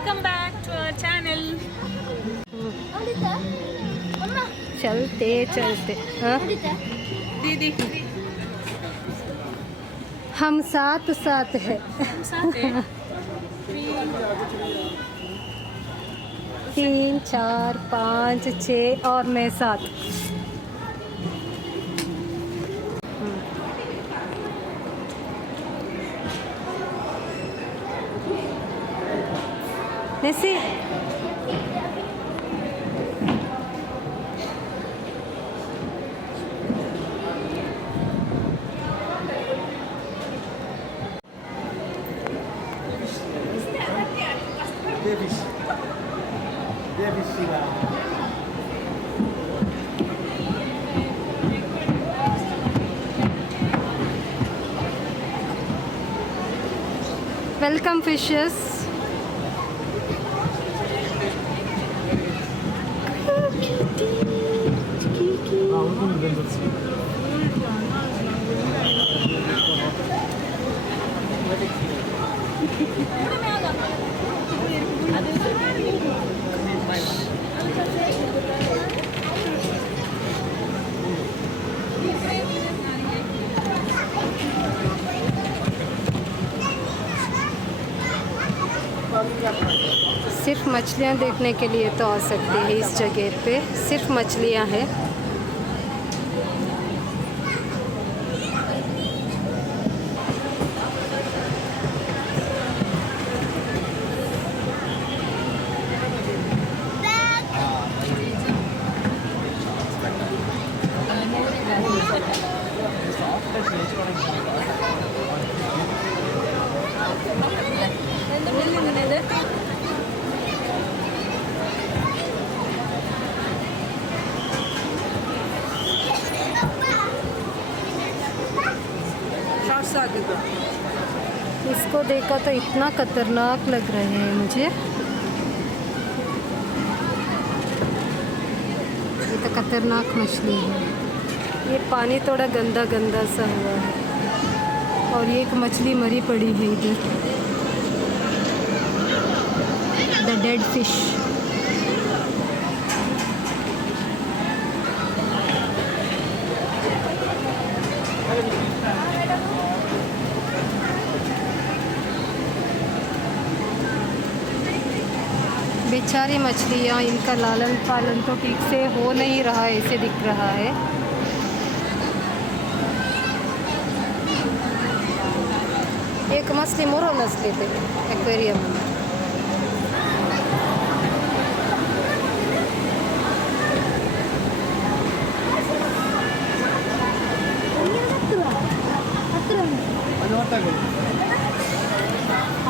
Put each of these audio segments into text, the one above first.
Welcome back to our channel. चलते चलते हाँ दीदी हम साथ साथ है। साथ हैं। 3 4 5 6 और मैं 7। नैसी वेलकम फिशेस। सिर्फ मछलियाँ देखने के लिए तो आ सकते हैं इस जगह पे, सिर्फ मछलियाँ हैं। इसको देखा तो इतना खतरनाक लग रहे हैं मुझे। ये तो खतरनाक मछली है। ये पानी थोड़ा गंदा गंदा सा हुआ है और ये एक मछली मरी पड़ी है इधर, द डेड फिश। बेचारी मछलियाँ, इनका लालन पालन तो ठीक से हो नहीं रहा है, ऐसे दिख रहा है। एक मछली मोरो मछली थे एक्वेरियम में।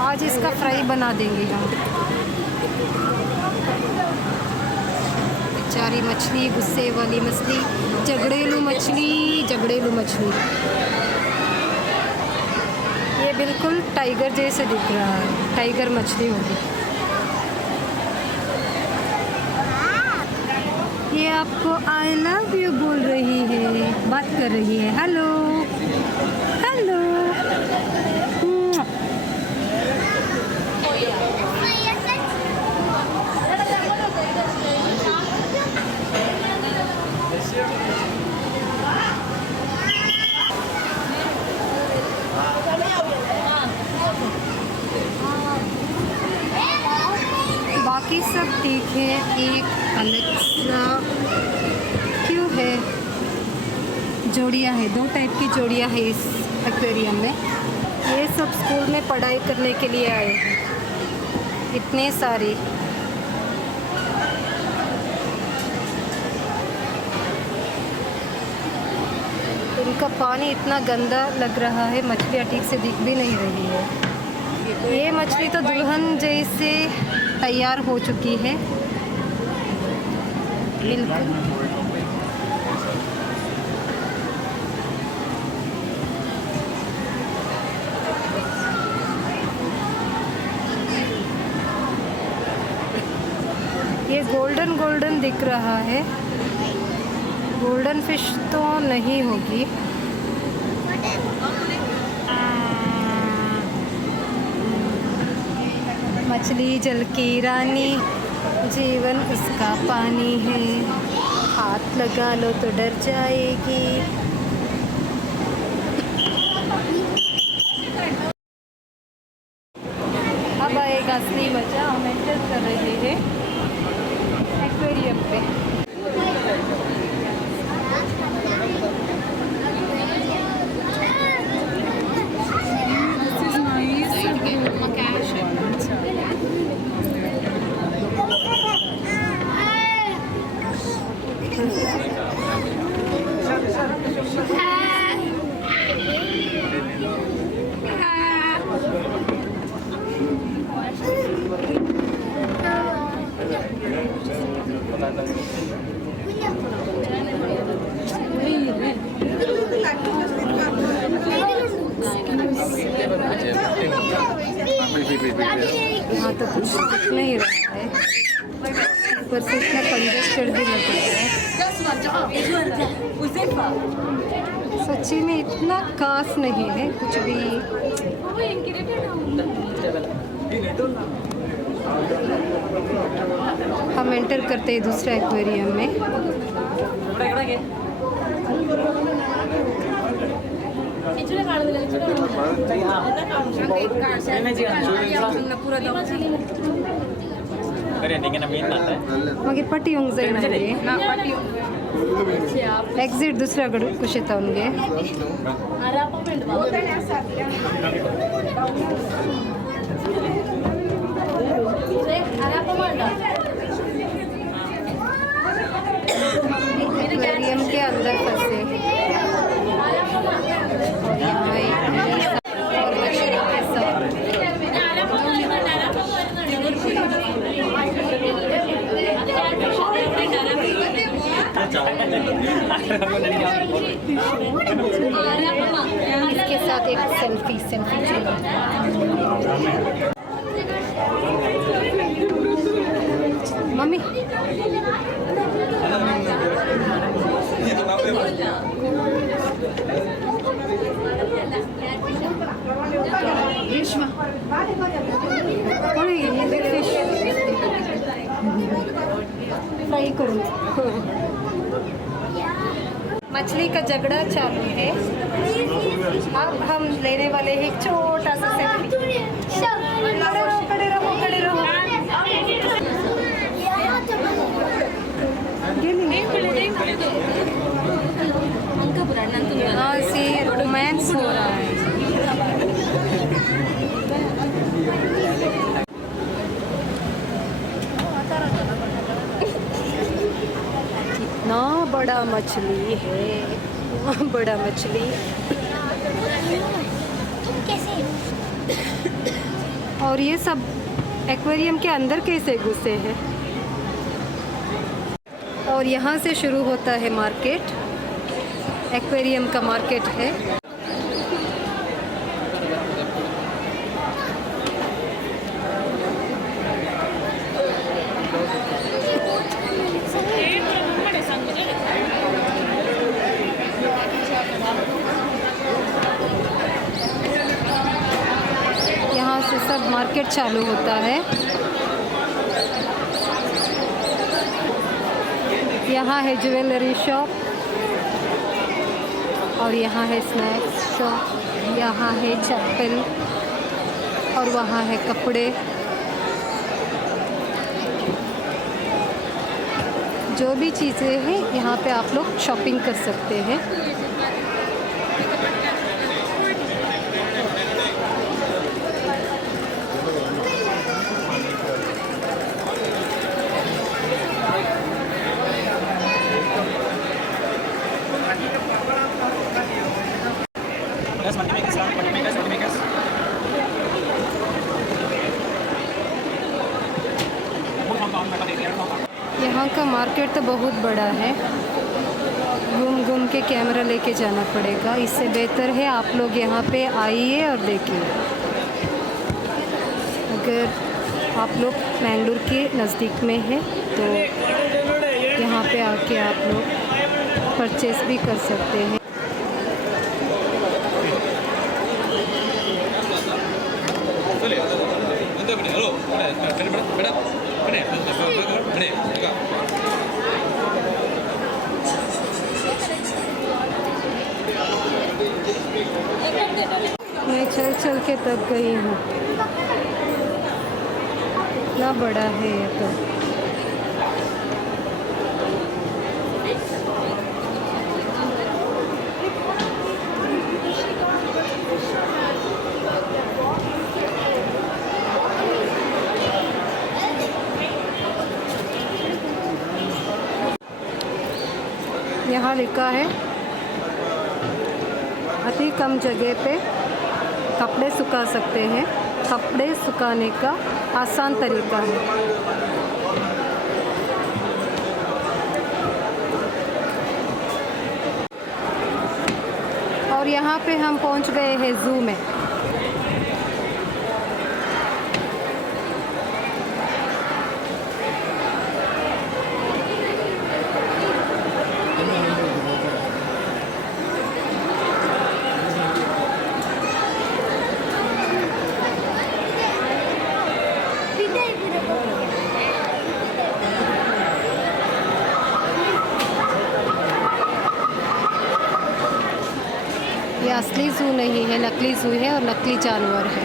आज इसका फ्राई बना देंगे हम। बेचारी मछली, गुस्से वाली मछली, झगड़ेलू मछली, झगड़ेलू मछली। ये बिल्कुल टाइगर जैसे दिख रहा है, टाइगर मछली होगी ये। आपको आई लव यू बोल रही है, बात कर रही है। Hello hello. बाकी सब ठीक है। एक अलेक्सा क्यों है, जोड़ियाँ है, 2 टाइप की जोड़ियाँ है इस एक्वेरियम में। ये सब स्कूल में पढ़ाई करने के लिए आए हैं, इतने सारे। इनका पानी इतना गंदा लग रहा है, मछलियाँ ठीक से दिख भी नहीं रही है। ये मछली तो दुल्हन जैसे तैयार हो चुकी है बिल्कुल। ये गोल्डन गोल्डन दिख रहा है, गोल्डन फिश तो नहीं होगी। मछली जल की रानी, जीवन उसका पानी है, हाथ लगा लो तो डर जाएगी। अब आएगा असली मजा। हम एंटर कर रहे हैं एक्वेरियम पे। यहाँ तो कुछ दिख नहीं रहा है, ऊपर से इतना कंजेस्टेड भी लग रहा है। सच्ची में इतना खास नहीं है कुछ भी। हम एंटर करते हैं दूसरे एक्वेरियम में। मागे पाटी होंग जाईन एक्झिट दुसऱ्या कडे कशें येता म्हणजे एक्वेरियम के अंदर फंसे इसके साथ एक सेल्फी मम्मी फ्राई करूँ। मछली का झगड़ा चालू है। अब हम लेने वाले हैं एक छोटा सा सेल्फी। खड़े रहो खड़े रहो। यहाँ से रोमांस हो रहा है। इतना बड़ा मछली है, बड़ा मछली। और ये सब एक्वेरियम के अंदर कैसे घुसे हैं। और यहाँ से शुरू होता है मार्केट। एक्वेरियम का मार्केट है। यहाँ से सब मार्केट चालू होता है। यहाँ है ज्वेलरी शॉप और यहाँ है स्नैक्स शॉप, यहाँ है चप्पल और वहाँ है कपड़े। जो भी चीज़ें हैं यहाँ पे आप लोग शॉपिंग कर सकते हैं। यहाँ का मार्केट तो बहुत बड़ा है, घूम घूम के कैमरा लेके जाना पड़ेगा। इससे बेहतर है आप लोग यहाँ पे आइए और देखिए। अगर आप लोग मैंगलोर के नज़दीक में हैं तो यहाँ पे आके आप लोग परचेस भी कर सकते हैं। मैं चल चल के थक गई हूँ। इतना बड़ा है ये तो। यहाँ लिखा है अति कम जगह पे कपड़े सुखा सकते हैं। कपड़े सुखाने का आसान तरीका है। और यहाँ पे हम पहुँच गए हैं ज़ू में। ये असली ज़ू नहीं है, नकली ज़ू है और नकली जानवर है।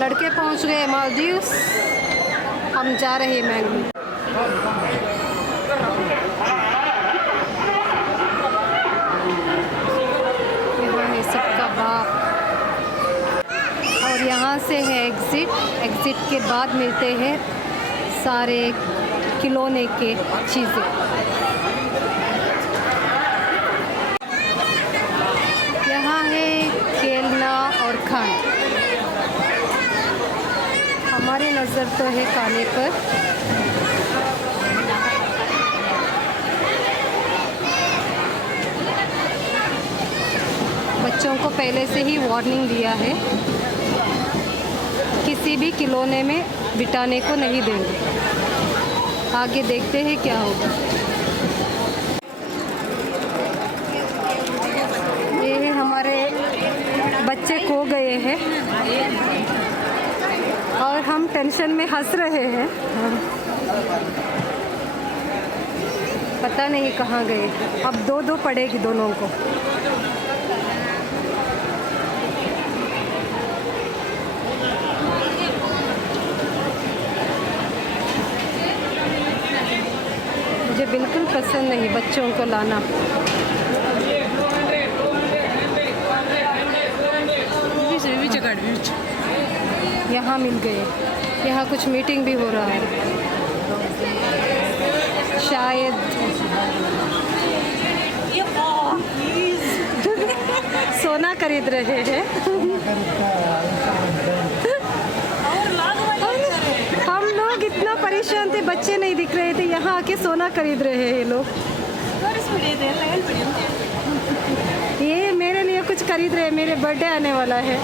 लड़के पहुंच गए मालदीव्स, हम जा रहे हैं मैंगलोर। यहाँ है सबका बाप और यहाँ से है एग्ज़िट। एग्ज़िट के बाद मिलते हैं सारे खिलौने के चीज़ें। यहाँ है खेलना और खाना। हमारी नज़र तो है खाने पर। बच्चों को पहले से ही वार्निंग दिया है, किसी भी खिलौने में बिठाने को नहीं देंगे। आगे देखते हैं क्या होगा। ये हमारे बच्चे खो गए हैं और हम टेंशन में हंस रहे हैं। पता नहीं कहाँ गए। अब दो दो पड़ेगी दोनों को। मुझे बिल्कुल पसंद नहीं बच्चों को लाना। यहाँ मिल गए। यहाँ कुछ मीटिंग भी हो रहा है शायद। सोना खरीद रहे हैं। हम लोग इतना परेशान थे, बच्चे नहीं दिख रहे थे, यहाँ आके सोना खरीद रहे हैं लोग। ये मेरे लिए कुछ खरीद रहे हैं, मेरे बर्थडे आने वाला है।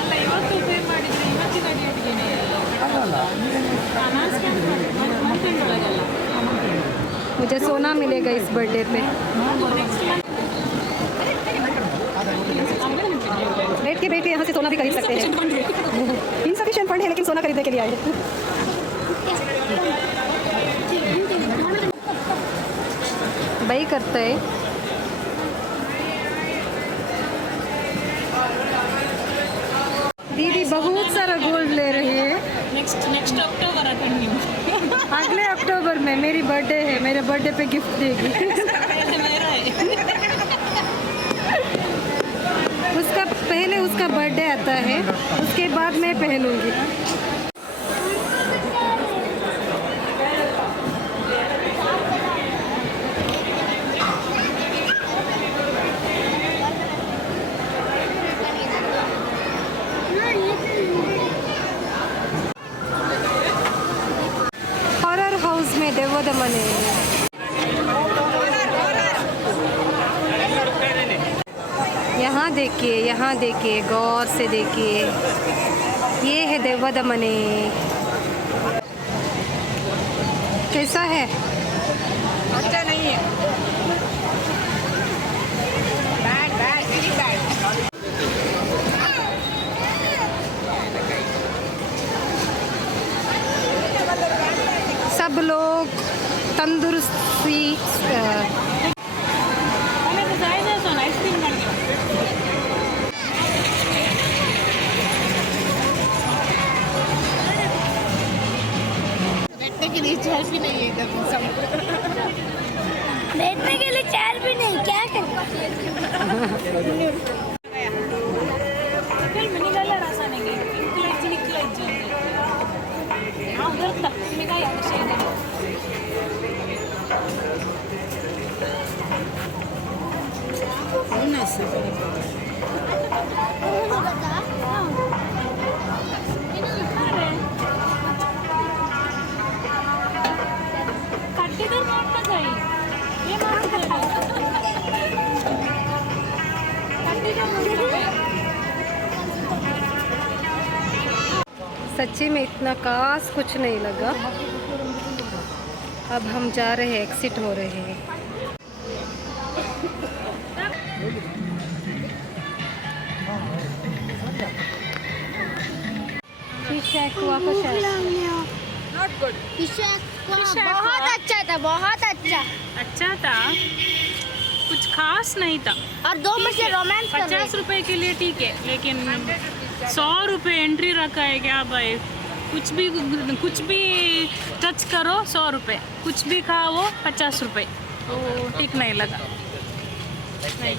मुझे सोना मिलेगा इस बर्थडे पे। बैठ के बैठे यहाँ से सोना भी खरीद सकते हैं। इनसफिशिएंट फंड है लेकिन सोना खरीदने के लिए आए हैं। भाई करते हैं। दीदी बहुत सारा गोल्ड ले रही है। नेक्स्ट अक्टूबर अगले अक्टूबर में मेरी बर्थडे है, मेरे बर्थडे पे गिफ्ट देगी। उसका पहले उसका बर्थडे आता है, उसके बाद मैं पहनूंगी। हॉरर हाउस में देवद मने। यहाँ देखिए गौर से देखिए। ये है देवद मने। कैसा है? अच्छा नहीं है। मैंने तो जायज़ है सोना आइसक्रीम बन गया बैठने के लिए चेयर भी नहीं है इधर मौसम बैठने के लिए चेयर भी नहीं क्या करें कल मिनिगाला रासानेंगे निकला उधर तक मिनिगा याद शेयर అవునా సార్ कट्टिदर ಮಾಡ್ತಾ जाई ये ಮಾಡ್ತಿದ್ದಾರೆ सच्ची में इतना खास कुछ नहीं लगा। अब हम जा रहे हैं, एग्जिट हो रहे हैं। फिश एक्वा का शायद नॉट गुड बहुत अच्छा था बहुत अच्छा अच्छा था कुछ खास नहीं था और 2 बजे रोमांस कर रहे 50 रुपए के लिए ठीक है लेकिन 100 रुपए एंट्री रखा है क्या भाई कुछ भी टच करो 100 रुपए कुछ भी खाओ 50 रुपए तो ठीक नहीं लगा नहीं